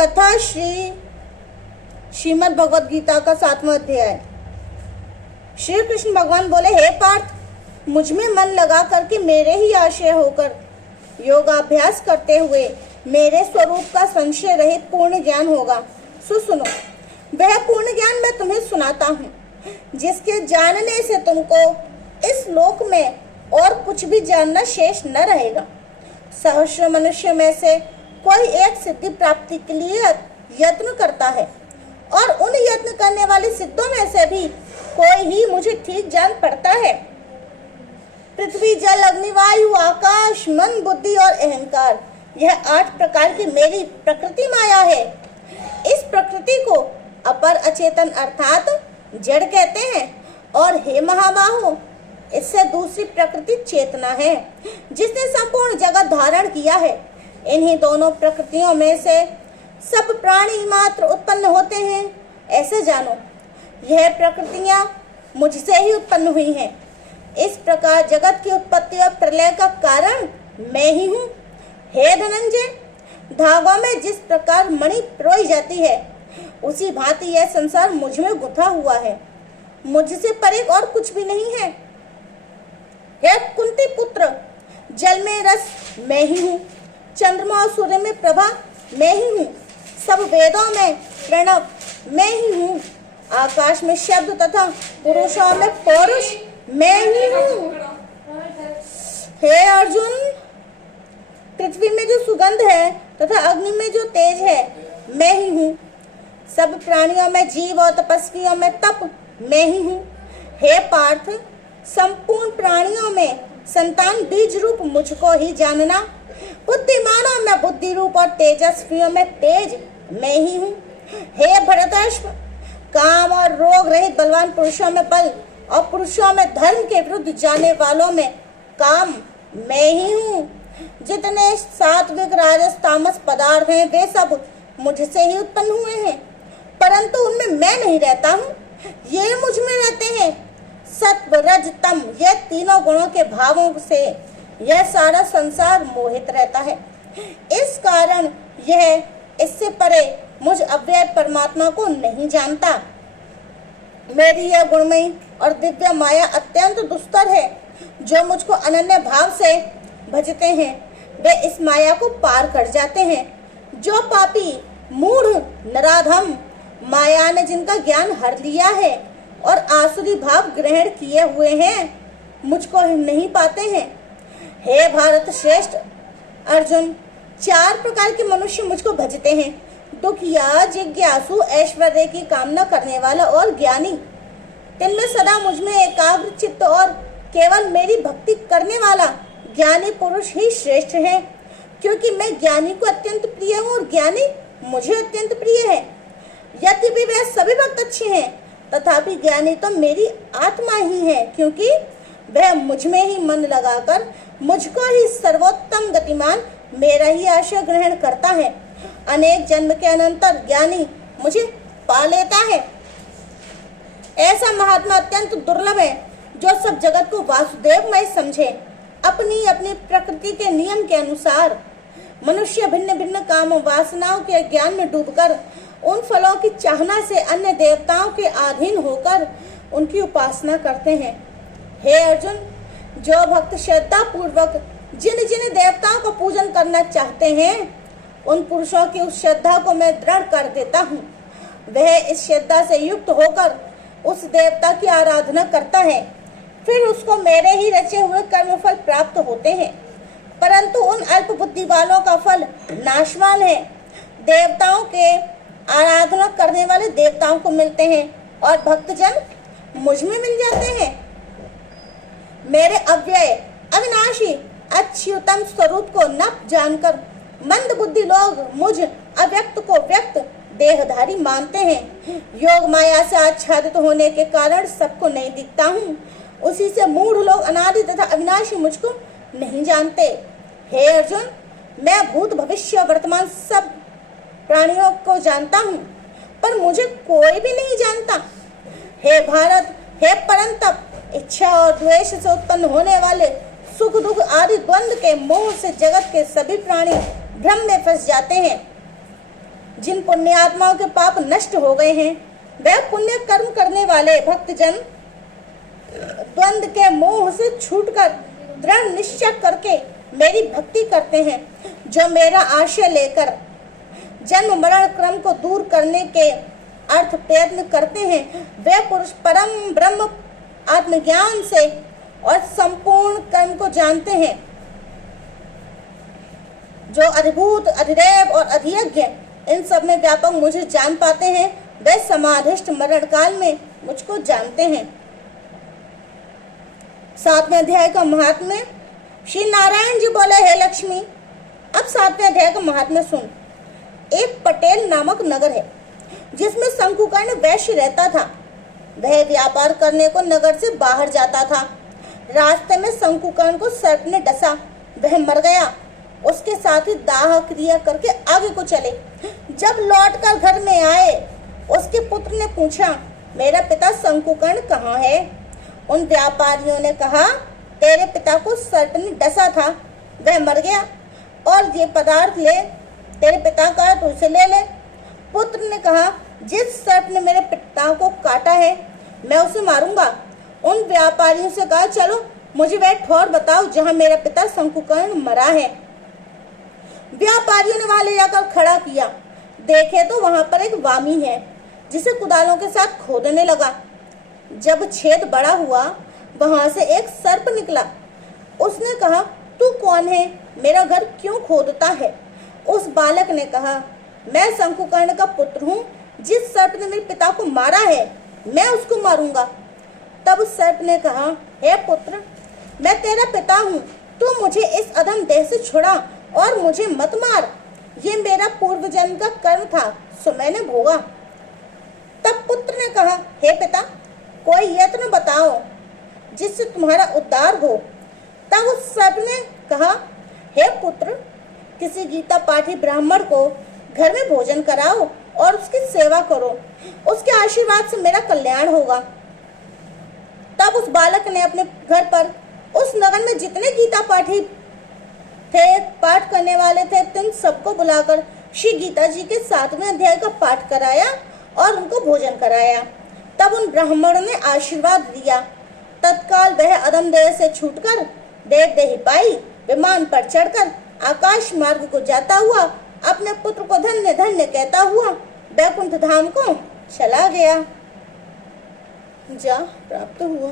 कथा श्रीमद् भगवद गीता का 7वां अध्याय। श्री कृष्ण भगवान बोले, हे पार्थ, मुझ में मन लगा करके मेरे ही आश्रय होकर योगाभ्यास करते हुए मेरे स्वरूप का संशय रहित पूर्ण ज्ञान होगा। सुनो, वह पूर्ण ज्ञान मैं तुम्हें सुनाता हूँ, जिसके जानने से तुमको इस लोक में और कुछ भी जानना शेष न रहेगा। सहस्र मनुष्य में से कोई एक सिद्धि प्राप्ति के लिए यत्न करता है, और उन यत्न करने वाले सिद्धों में से भी कोई ही मुझे ठीक जान पड़ता है। पृथ्वी, जल, अग्नि, वायु, आकाश, मन, बुद्धि और अहंकार, यह 8 प्रकार की मेरी प्रकृति माया है। इस प्रकृति को अपर अचेतन अर्थात जड़ कहते हैं, और हे महाबाहो, इससे दूसरी प्रकृति चेतना है, जिसने संपूर्ण जगत धारण किया है। इन्हीं दोनों प्रकृतियों में से सब प्राणी मात्र उत्पन्न होते हैं, ऐसे जानो। यह प्रकृतियां मुझसे ही उत्पन्न हुई हैं। इस प्रकार जगत की उत्पत्ति और प्रलय का कारण मैं ही हूँ। हे धनंजय, धागों में जिस प्रकार मणि पिरोई जाती है, उसी भांति यह संसार मुझ में गुथा हुआ है। मुझसे परे और कुछ भी नहीं है। हे कुंती पुत्र, जल में रस मैं ही हूँ, चंद्रमा और सूर्य में प्रभा मैं ही हूँ, सब वेदों में प्रणव मैं ही हूँ, आकाश में शब्द तथा पुरुषों में पौरुष मैं ही हूँ। हे अर्जुन, पृथ्वी में जो सुगंध है तथा अग्नि में जो तेज है मैं ही हूँ, सब प्राणियों में जीव और तपस्वियों में तप मैं ही हूँ। हे पार्थ, संपूर्ण प्राणियों में संतान बीज रूप मुझको ही जानना। बुद्धिमानों में बुद्धि रूप और तेजस्वियों में तेज मैं ही हूँ। हे भरतश्व, काम और रोग रहित बलवान पुरुषों में बल और पुरुषों में धर्म के विरुद्ध जाने वालों में काम मैं ही हूँ। जितने सात्विक राजस तामस पदार्थ हैं, वे सब मुझसे ही उत्पन्न हुए हैं, परंतु उनमें मैं नहीं रहता हूँ, ये मुझ में रहते हैं। सत्व, रज, तम, ये तीनों गुणों के भावों से यह सारा संसार मोहित रहता है। इस कारण यह इससे परे मुझ अव्यय परमात्मा को नहीं जानता। मेरी यह गुणमयी और दिव्य माया अत्यंत दुस्तर है। जो मुझको अनन्य भाव से भजते हैं, वे इस माया को पार कर जाते हैं। जो पापी, मूढ़, नराधम माया ने जिनका ज्ञान हर लिया है और आसुरी भाव ग्रहण किए हुए हैं, मुझको नहीं पाते हैं। हे भारत श्रेष्ठ अर्जुन, 4 प्रकार के मनुष्य मुझको भजते हैं। दुखिया, जिज्ञासु, ऐश्वर्य की कामना करने वाला और ज्ञानी। तिनमें सदा मुझ में एकाग्र चित्त और केवल मेरी भक्ति करने वाला ज्ञानी पुरुष ही श्रेष्ठ है, क्योंकि मैं ज्ञानी को अत्यंत प्रिय हूँ और ज्ञानी मुझे अत्यंत प्रिय है। यद्यपि वे सभी भक्त अच्छे हैं, तथापि ज्ञानी तो मेरी आत्मा ही है, क्योंकि वह मुझ में ही मन लगाकर मुझको ही सर्वोत्तम गतिमान मेरा ही आश्रय ग्रहण करता है। अनेक जन्म के अनंतर ज्ञानी मुझे पा लेता है। ऐसा महात्मा अत्यंत दुर्लभ है, जो सब जगत को वासुदेवमय समझे। अपनी अपनी प्रकृति के नियम के अनुसार मनुष्य भिन्न भिन्न काम वासनाओं के ज्ञान में डूबकर उन फलों की चाहना से अन्य देवताओं के अधीन होकर उनकी उपासना करते हैं। हे अर्जुन, जो भक्त श्रद्धा पूर्वक जिन जिन देवताओं को पूजन करना चाहते हैं, उन पुरुषों की उस श्रद्धा को मैं दृढ़ कर देता हूँ। वह इस श्रद्धा से युक्त होकर उस देवता की आराधना करता है, फिर उसको मेरे ही रचे हुए कर्मफल प्राप्त होते हैं। परंतु उन अल्प बुद्धि वालों का फल नाशवान है। देवताओं के आराधना करने वाले देवताओं को मिलते हैं और भक्तजन मुझ में मिल जाते हैं। मेरे अव्यय, अविनाशी, अच्युतम स्वरूप को न जानकर मंद बुद्धि लोग मुझ अव्यक्त को व्यक्त देहधारी मानते हैं। योग माया से आच्छादित होने के कारण सबको नहीं दिखता हूँ, उसी से मूढ़ लोग अनादि तथा अविनाशी मुझको नहीं जानते। हे अर्जुन, मैं भूत भविष्य वर्तमान सब प्राणियों को जानता हूँ, पर मुझे कोई भी नहीं जानता। हे भारत, हे परंतप, इच्छा और द्वेष से उत्पन्न होने वाले सुख दुख आदि द्वंद्व के मोह से जगत के सभी प्राणी भ्रम में फंस जाते हैं। जिन पुण्यात्माओं के पाप नष्ट हो गए हैं, वह पुण्य कर्म करने वाले भक्तजन द्वंद के मोह से छूटकर दृढ़ निश्चय करके मेरी भक्ति करते हैं। जो मेरा आशय लेकर जन्म मरण क्रम को दूर करने के अर्थ प्रयत्न करते हैं, वे पुरुष परम ब्रह्म आत्मज्ञान से और संपूर्ण कर्म को जानते हैं। जो अधिभूत, अधिदेव और अधियज्ञ इन सब में व्यापक मुझे जान पाते हैं, वे समाधिष्ठ मरण काल में मुझको जानते हैं। 7वें अध्याय का महात्म्य। श्री नारायण जी बोले, हे लक्ष्मी, अब 7वें अध्याय का महात्म्य सुन। एक पटेल नामक नगर है जिसमें शंकुकर्ण वैश्य रहता था। वह व्यापार करने को नगर से बाहर जाता था। रास्ते में शंकुकर्ण को सर्प ने डसा, वह मर गया। उसके साथ ही दाह क्रिया करके आगे को चले। जब लौटकर घर में आए, उसके पुत्र ने पूछा, मेरा पिता शंकुकर्ण कहाँ है? उन व्यापारियों ने कहा, तेरे पिता को सर्प ने डसा था, वह मर गया, और ये पदार्थ ले, तेरे पिता का तो उसे ले ले। पुत्र ने कहा, जिस सर्प ने मेरे पिता को काटा है, मैं उसे मारूंगा। उन व्यापारियों से कहा, चलो मुझे वह ठौर बताओ जहां मेरा पिता शंकुकर्ण मरा है। व्यापारियों ने वहां ले जाकर खड़ा किया। देखे तो वहां पर एक वामी है, जिसे कुदालों के साथ खोदने लगा। जब छेद बड़ा हुआ, वहां से एक सर्प निकला। उसने कहा, तू कौन है? मेरा घर क्यों खोदता है? उस बालक ने कहा, मैं शंकुकर्ण का पुत्र हूँ। जिस सर्प ने मेरे पिता को मारा है, मैं उसको मारूंगा। तब सर्प ने कहा, हे पुत्र, मैं तेरा पिता हूँ, तू मुझे इस अधम देह से छुड़ा और मुझे मत मार। ये मेरा पूर्व जन्म का कर्म था, सो मैंने भोगा। तब पुत्र ने कहा, हे पिता, कोई यत्न बताओ जिससे तुम्हारा उद्धार हो। तब उस सर्प ने कहा, हे पुत्र, किसी गीता पाठी ब्राह्मण को घर में भोजन कराओ और उसकी सेवा करो, उसके आशीर्वाद से मेरा कल्याण होगा। तब उस बालक ने अपने घर पर उस नगर में जितने गीता पाठी थे, पाठ करने वाले थे, तिन सबको बुलाकर श्री गीता जी के 7वें अध्याय का पाठ कराया और उनको भोजन कराया। तब उन ब्राह्मणों ने आशीर्वाद दिया। तत्काल वह अधम देह से छूटकर देव देही पाई विमान पर चढ़कर आकाश मार्ग को जाता हुआ अपने पुत्र को धन्य धन्य कहता हुआ वैकुंठ धाम को चला गया। जा प्राप्त हुआ।